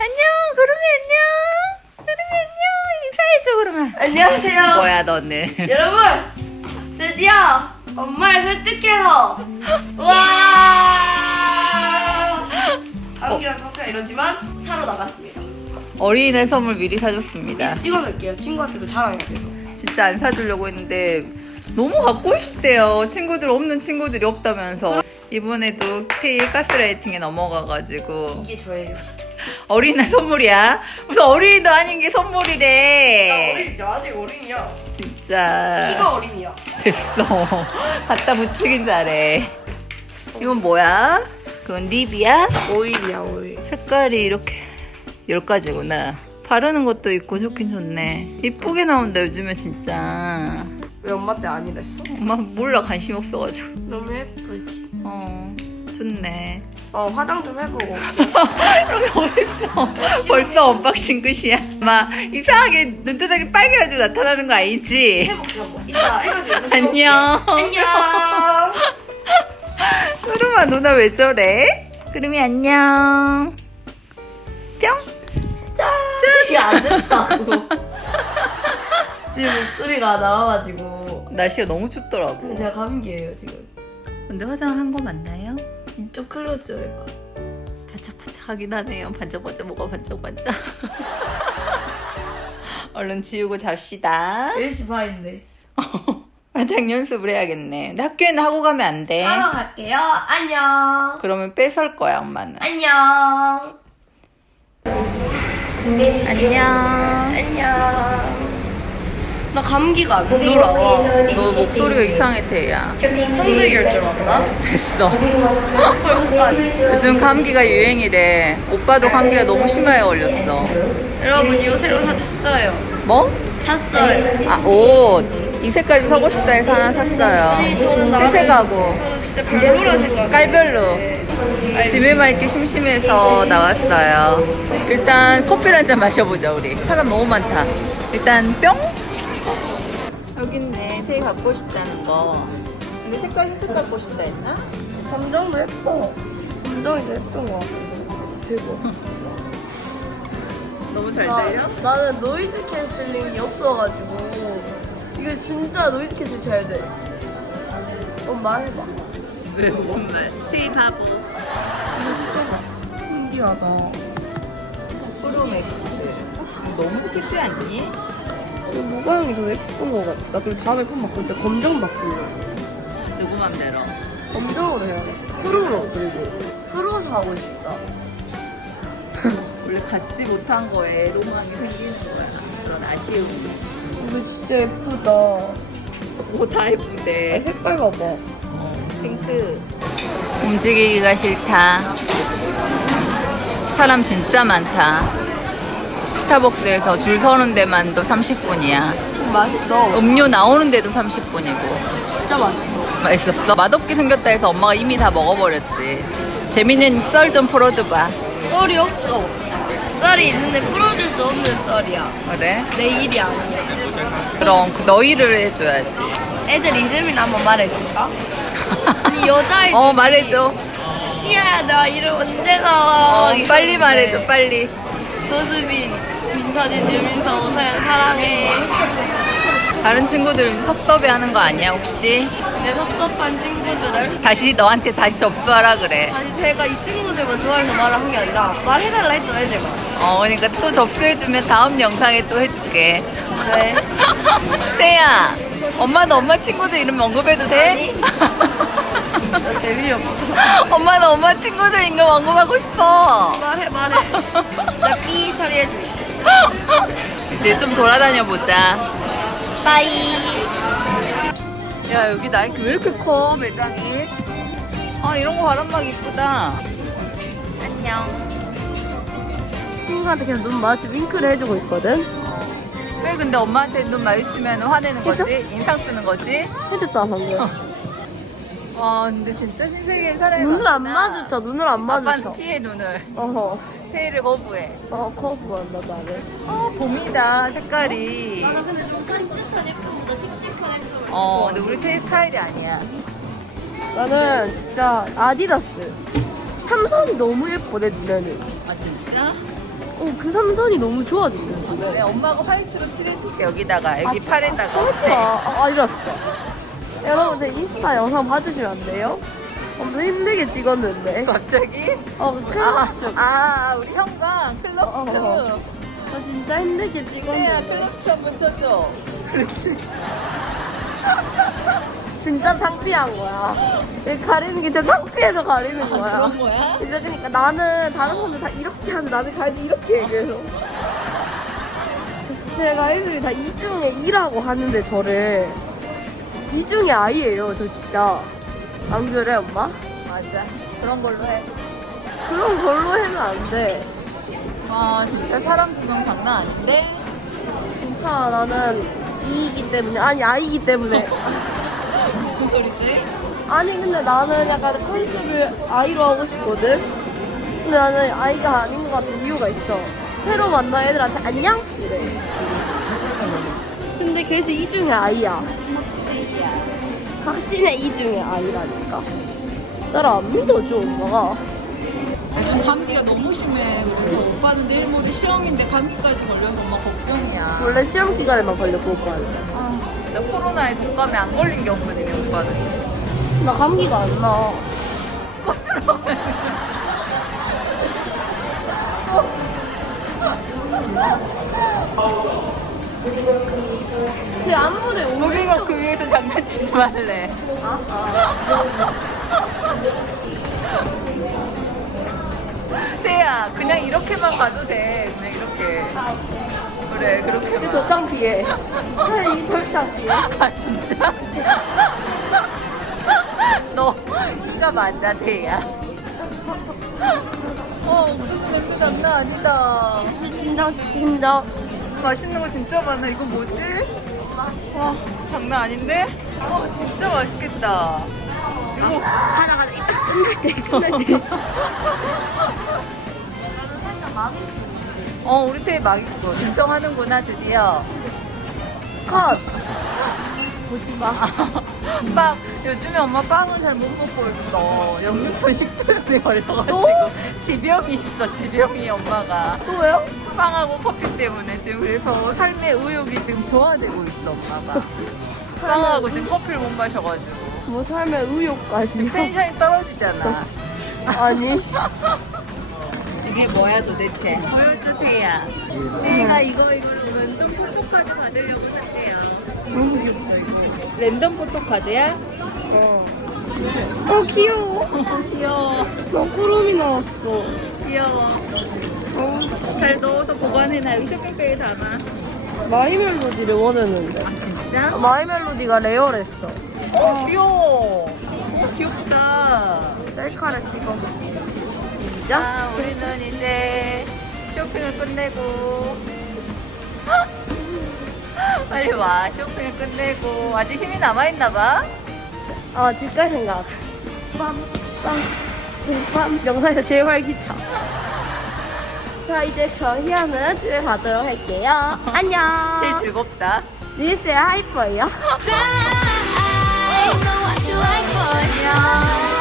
안녕, 구름이 안녕. 구름이 안녕. 인사해줘, 구름아. 안녕하세요. 뭐야, 너는? 여러분, 드디어 엄마를 설득해서 와 감기랑 성격 이러지만 사러 나갔습니다. 어린이날 선물 미리 사줬습니다. 찍어놓을게요. 친구한테도 자랑해야 돼서. 진짜 안 사주려고 했는데 너무 갖고 싶대요. 친구들 없는 친구들이 없다면서. 이번에도 테일 가스라이팅에 넘어가가지고 이게 저예요. 어린이날 선물이야. 무슨 어린이도 아닌 게 나 선물이래. 어린이죠. 아직 어린이야. 진짜 키가 어린이야. 됐어. 갖다 붙이긴 잘해. 이건 뭐야? 그건 립이야? 오일이야 오일. 색깔이 이렇게 열 가지구나. 바르는 것도 있고 좋긴 좋네. 이쁘게 나온다 요즘에 진짜. 왜 엄마 때안 이랬어? 엄마 몰라 관심 없어가지고. 너무 예쁘지. 어 좋네. 어 화장 좀 해보고. 그러게 어딨어? 벌써 언박싱 끝이야. 막 이상하게 눈두덩이 빨개가지고 나타나는 거 아니지? 해볼게 한번. 이따 해가지고. 연락 안녕. 안녕. 흐름아 누나 왜 저래? 그름이 안녕. 뿅. 이게 안 된다고. 지금 목소리가 나와가지고. 날씨가 너무 춥더라고. 근데 제가 감기예요 지금. 근데 화장 한 거 맞나요? 좀 클로즈 해봐. 반짝반짝하긴 하네요. 반짝반짝 뭐가 반짝반짝. 얼른 지우고 잡시다. 10시 반인데. 화장 연습을 해야겠네. 근데 학교에는 하고 가면 안 돼. 하러 갈게요. 안녕. 그러면 뺏을 거야 엄마는. 안녕. 안녕. 안녕. 나 감기가 안 돌아와. 너 목소리가 이상해 태야. 성대 결절 왔나? 됐어. 헐, 요즘 감기가 유행이래. 오빠도 감기가 너무 심하게 걸렸어. 여러분 이거 새로 사줬어요. 뭐? 샀어요. 아, 옷. 이 색깔도 사고 싶다 해서 하나 샀어요. 회색하고 진짜 별로라니까. 깔별로. 집에만 있기 심심해서 나왔어요. 일단 커피를 한 잔 마셔보자, 우리. 사람 너무 많다. 일단 뿅! 여기 있네. 되게 갖고 싶다는 거. 근데 색깔 흰색 갖고 싶다 했나? 감정도 예뻐. 감정이 더 예쁜 거. 대박. 너무 잘 나, 들려? 나는 노이즈 캔슬링이 없어가지고 이거 진짜 노이즈 캔슬 잘 돼. 엄마 해봐. 왜 무슨 말? 테이 바보. 써봐. 신기하다. 프로맥스. 이거 너무 크지 않니? 이거 무광이 더 예쁜 거 같아. 나 그리고 다음에 폰 바꿀 때 검정 바꿀래. 누구 맘대로. 검정으로 해야겠어. 푸르로 그리고 푸르로 사고 싶다. 원래 갖지 못한 거에 로망이 생기는 거야. 그런 아쉬움이. 이거 진짜 예쁘다. 뭐다 예쁜데. 색깔 봐봐. 핑크. 움직이기가 싫다. 사람 진짜 많다. 스타벅스에서 줄 서는 데만도 30분이야. 맛있어. 음료 나오는 데도 30분이고. 진짜 맛있어. 맛있었어? 맛없게 생겼다 해서 엄마가 이미 다 먹어버렸지. 재밌는 썰 좀 풀어줘봐. 썰이 없어. 썰이 있는데 풀어줄 수 없는 썰이야. 그래? 내 일이 아니야. 그럼 그 너희를 해줘야지. 애들 이름이나 한번 말해줄까? 아니 여자애들 어, 말해줘. 야, 나 이름 언제 나와? 어, 빨리 이러는데. 말해줘, 빨리. 조수빈, 민서진, 유민서, 오서연 사랑해. 다른 친구들은 섭섭해 하는 거 아니야, 혹시? 내 섭섭한 친구들을 다시 너한테 다시 접수하라 그래. 아니 제가 이 친구들만 좋아해서 말을 한게 아니라 말해달라 했던 애들만. 어, 그러니까 또 접수해주면 다음 영상에 또 해줄게. 네. 태야, 엄마도 엄마 친구들 이름 언급해도 돼? 나 재미없어. 엄마는 엄마 친구들 이름 언급하고 싶어. 말해 말해. 나삐 처리해줄게. 이제 좀 돌아다녀 보자. 빠이. 야, 여기 나이키 왜 이렇게 커, 매장이? 아, 이런 거 바람막 이쁘다. 안녕. 친구한테 그냥 눈 마주 윙크를 해주고 있거든. 왜 근데 엄마한테 눈 마주치면 화내는 거지? 인상 쓰는 거지? 해줬잖아 방금. 와, 근데 진짜 신세계에 살아야 눈을 안 마주쳐. 눈을 안 아빠는 마주쳐. 피해 눈을. 어허. 테이를 거부해. 어 커브한다 나를. 어, 봄이다, 색깔이. 근데 좀 깜찍한 예쁨보다 칙칙한 예쁨. 어, 근데 우리 테이 스타일이 아니야. 나는 진짜 아디다스. 삼성이 너무 예뻐 내 눈에는. 아, 진짜? 어, 그 삼선이 너무 좋아졌어. 네, 엄마가 화이트로 칠해줄게 여기다가 애기 아, 팔에다가 좋아. 아, 아, 이랬어. 여러분들 인스타 영상 봐주시면 안 돼요? 엄청 힘들게 찍었는데. 갑자기? 어, 클러치. 아, 아 우리 형광 클럽츠 어. 아, 진짜 힘들게 찍었는데. 클럽츠 한번 쳐줘 그렇지 진짜 창피한 거야. 이거 가리는 게 진짜 창피해서 가리는 거야. 그런 거야? 이제 그러니까 나는 다른 사람들 다 이렇게 하는데 나는 가리지 이렇게 얘기해서. 제가 애들이 다 이중에 이라고 하는데 저를 이중의 아이예요, 저 진짜. 안 그래, 엄마? 맞아 그런 걸로 해 그런 걸로 해면 안 돼. 와 진짜 사람 구경 장난 아닌데? 괜찮아, 나는 이이기 때문에. 아니, 아이기 때문에. 무슨 소리지? 아니, 근데 나는 약간 컨셉을 아이로 하고 싶거든? 근데 나는 아이가 아닌 것 같은 이유가 있어. 새로 만난 애들한테 안녕? 이래. 근데 걔서 이중의 아이야. 확신의 이중의 아이라니까. 나를 안 믿어줘, 엄마가. 요즘 감기가 너무 심해 그래서 오빠는 내일 모레 시험인데 감기까지 걸려서 엄마 걱정이야 원래 시험 기간에만 걸렸고, 오빠는. 아 진짜 코로나에 독감에 안 걸린 게 없으니 오빠는 지금 나 감기가 안 나. 제 안무를 무빙어 그 위에서 장난치지 말래 태야 그냥 이렇게만 가도 돼 그냥 이렇게 그래 그렇게만 더 창피해. 차라리 덜 창피해. 아 진짜? 너 키가 맞아 태야 어 무슨 냄새 장난 아니다 진정, 진정. 맛있는 거 진짜 많아 이거 뭐지? 와 장난 아닌데? 와 진짜 맛있겠다 이거 가자. 이따 끝날 때, 끝날 때. 어 우리 태막 있고 인정하는구나 드디어 컷. 보지 마. 빵 요즘에 엄마 빵은 잘못 먹고 있어 역류성 식도염에 걸려가지고 또? 지병이 있어 지병이 엄마가 또요? 빵하고 커피 때문에 지금 그래서 삶의 의욕이 지금 저하되고 있어 엄마가 빵하고 지금 커피를 못 마셔가지고 뭐 삶의 의욕까지. 텐션이 떨어지잖아 아니. 이게 뭐야 도대체 보여줘 태야 태가 이거 이걸로 랜덤 포토카드 받으려고 샀대요 랜덤 포토카드야? 어. 어, 귀여워. 귀여워 나 구름이 나왔어. 귀여워 어. 잘 넣어서 보관해놔 여기 쇼핑백에 담아 마이 멜로디를 원했는데. 진짜? 마이 멜로디가 레어랬어. 어, 귀여워 어, 귀엽다 셀카를 찍어서. 시작. 자 우리는 이제 쇼핑을 끝내고 빨리 와 쇼핑을 끝내고 아직 힘이 남아있나봐 아, 집갈 생각. 빰, 빰, 빰. 영상에서 제일 활기차. 자 이제 저희는 집에 가도록 할게요. 안녕. 제일 즐겁다. 뉴스의 하이퍼예요. 안녕.